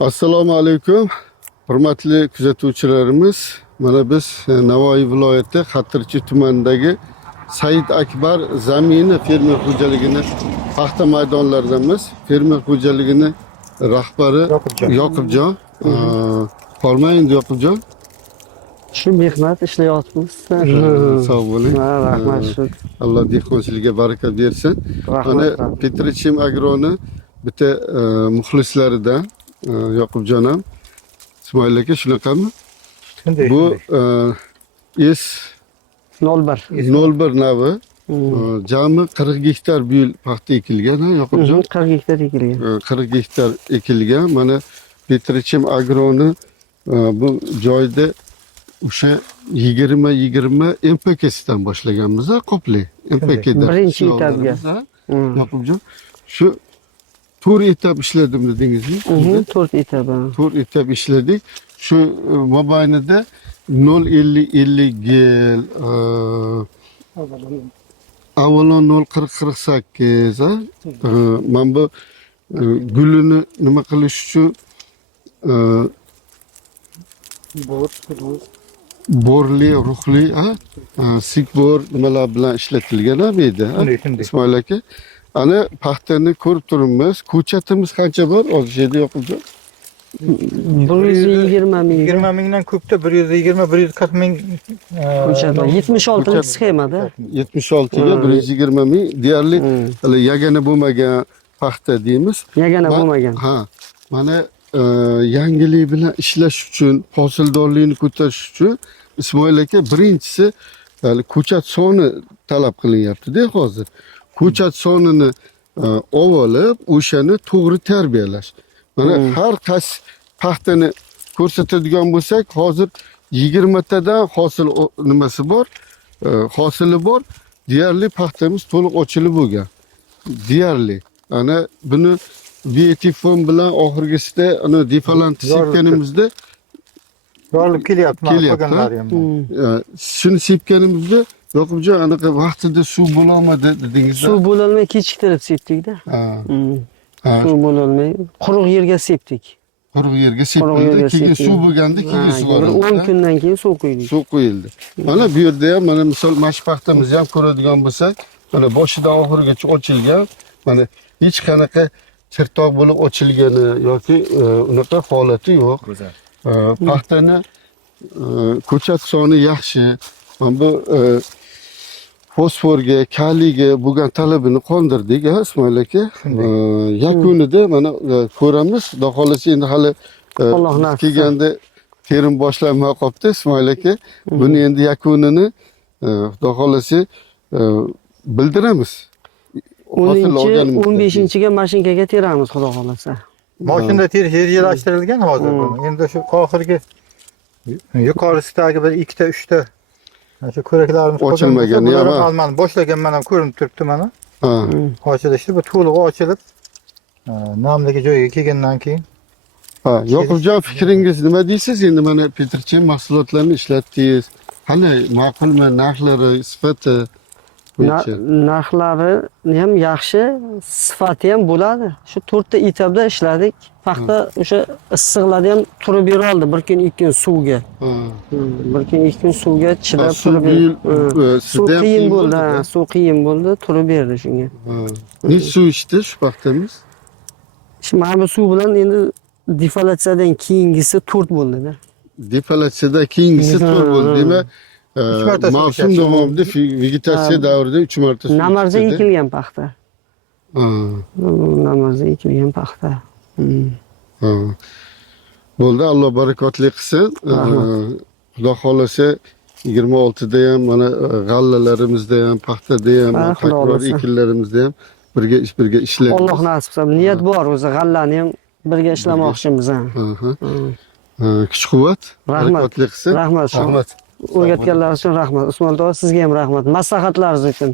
Assalomu alaykum. Hurmatli kuzatuvchilarimiz. Mana biz Navoiy viloyati Xatirchi tumanidagi Said Akbar zamini fermer xo'jaligini paxta maydonlaridamiz. Fermer xo'jaligini rahbari Yoqubjon. Qolmaydi Yoqubjon. Shu mehnat ishlayapmiz. Sog' bo'ling. Rahmat shu. Alloh dehqonchilikka baraka bersin. Mana Petrichim Agroni bitta muxlislaridan Yoqubjon ham Ismoil aka shunaqami? Bu S01 navi jami 40 gektar bu yil paxta ekilgan, ha Yoqubjon? 40 gektar ekilgan. 40 gektar ekilgan. Mana Petrichim Agroni bu joyda o'sha 20 MPK'sidan boshlaganmiz, qopli. MPK'dan. Birinchi etapga. Yoqubjon, shu 4 etap ishladim dedingizmi? 4 etap. 4 etap ishladik. Shu mobaynida 050 gel, avvalo 04048, ha? Men bu gulini nima qilish uchun borli, ruhli, ha? Sikbor nimalar bilan ishlatilgan bu yerda, ha? Ismoil aka. Ana paxtani ko'rib turibmiz. Ko'chatimiz qancha bor? Hozirda Yoqubjon. 120 ming. 20 mingdan ko'pda 120-140 ming Ko'chat 76 sxemada. 76 ga 120 ming deyarli hali yagona bo'lmagan paxta deymiz. Yagona bo'lmagan. Ha. Mana yangilik bilan ishlash uchun, hosildorlikni ko'tarish uchun Ismoil aka birinchisi hali ko'chat soni talab qilinyapti-da hozir. Ko'chat sonini olib, o'shani to'g'ri tarbiyalash. Mana har qaysi paxtani ko'rsatadigan bo'lsak, hozir 20 tadan hosil nimasi bor, hosili bor. Deyarli paxtamiz to'liq ochilib bo'lgan. Deyarli. Ana buni Vietifon bilan oxirgisida ana defalant sepganimizda yorilib kelyapti. Qolganlari ham. Shuni sepganimizda Yoqubjon anaqa vaqtida suv bo'lolmadi dedingiz. Suv bo'lolmay kechiktirib sepdik-da. Suv bo'lolmay quruq yerga sepdik. Quruq yerga sepildi, keyin suv bo'lganda keyin sug'orildi. 10 kundan keyin suv qo'ydik. Suv qo'yildi. Mana bu yerda ham mana misol mash paxtamizni ham ko'radigan bo'lsak, mana boshidan oxirigacha ochilgan. Mana hech qanaqa chirtoq bo'lib ochilgani yoki unaqa holati yo'q. Paxtani ko'chat soni yaxshi. Mana bu fosforga, kaliyga bo'lgan talabini qondirdik, ha Ismoil aka. Yakunida mana ko'ramiz. Xudo xolasa endi hali kelganda terim boshlanmay qolibdi Ismoil aka. Buni endi yakunini Xudo xolasa bildiramiz. 15-ga mashinkaga teramiz Xudo xolasa. Mashinada terish rejalashtirilgan hozir buni. Endi shu oxirgi yuqorisidagi bir 2 ta 3 ta shu ko'raklarimiz ochilmagan ham boshlaganman ham ko'rinib turibdi mana. Ochilishdi, bu to'liq ochilib namligi joyiga kelgandan keyin. Yoqubjon, fikringiz nima deysiz? Endi mana Petrichim mahsulotlarini ishlatdingiz. Qanday, ma'qulmi narxlari, sifati? Narxlari ham yaxshi, sifati ham bo'ladi. Shu 4 ta etapda ishladik. Paxta o'sha issiqlarda ham turib yura oldi, bir kun 2 kun suvga. Bir kun 2 kun suvga chidab turib. Suv qiyin bo'ldi, suv qiyin bo'ldi, turib berdi shunga. Ne suv ichdi shu paxtamiz? Shu mana bu suv bilan endi defoliatsiyadan keyingisi 4 bo'ldi-da. Defoliatsiyadan keyingisi 4 bo'ldi. Demak, mavsum davomida vegetatsiya davrida 3 marta suv. Namarza ekilgan paxta. Namarza ekilgan paxta. Bo'ldi, Alloh barakotli qilsin. Xudo xolasa 26da ham mana g'allalarimizda ham, paxtada ham, takror ekinlarimizda ham birga ishlaymiz. Alloh nasib qilsa, niyat bor o'zi g'allani ham birga ishlamoqchimiz. Kuch-quvvat, barakotli qilsin. Rahmat. O'rgatganlar uchun rahmat. Usmon tog'a, sizga ham rahmat. Maslahatlaringiz uchun.